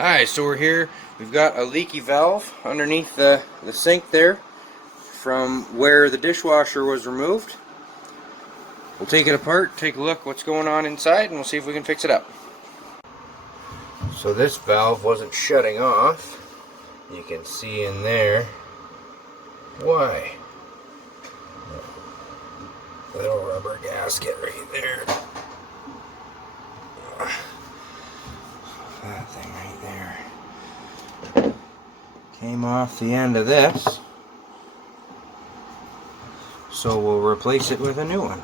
Hi, so we're here. We've got a leaky valve underneath the sink there from where the dishwasher was removed. We'll take it apart, take a look what's going on inside, and we'll see if we can fix it up. So this valve wasn't shutting off. You can see in there why. Little rubber gasket right there. That thing right there came off the end of this, so we'll replace it with a new one.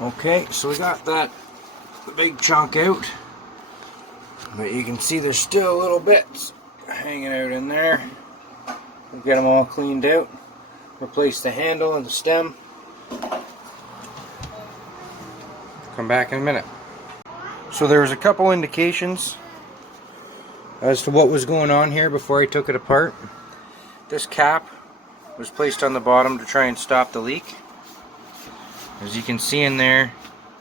Okay, so we got that big chunk out, but you can see there's still little bits hanging out in there. We'll get them all cleaned out, replace the handle and the stem. Come back in a minute. So there was a couple indications as to what was going on here before I took it apart. This cap was placed on the bottom to try and stop the leak. As you can see in there,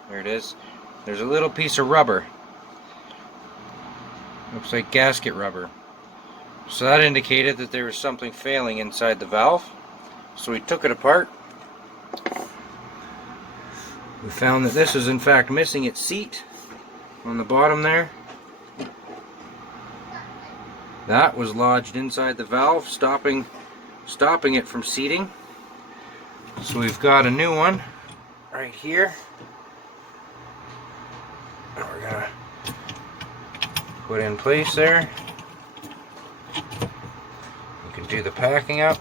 there it is, there's a little piece of rubber. Looks like gasket rubber. So that indicated that there was something failing inside the valve. So we took it apart. We found that this is in fact missing its seat on the bottom there. That was lodged inside the valve, stopping it from seating. So we've got a new one right here. And we're gonna put in place there. We can do the packing up.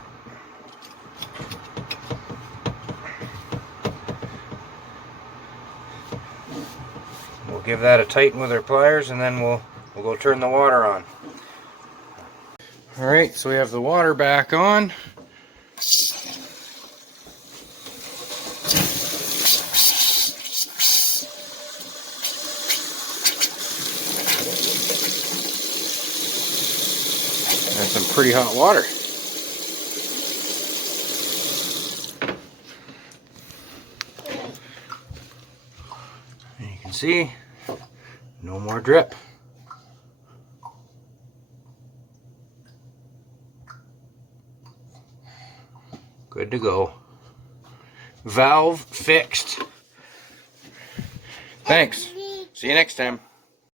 We'll give that a tighten with our pliers, and then we'll go turn the water on. Alright, so we have the water back on. That's some pretty hot water. And you can see, no more drip. Good to go. Valve fixed. Thanks. See you next time.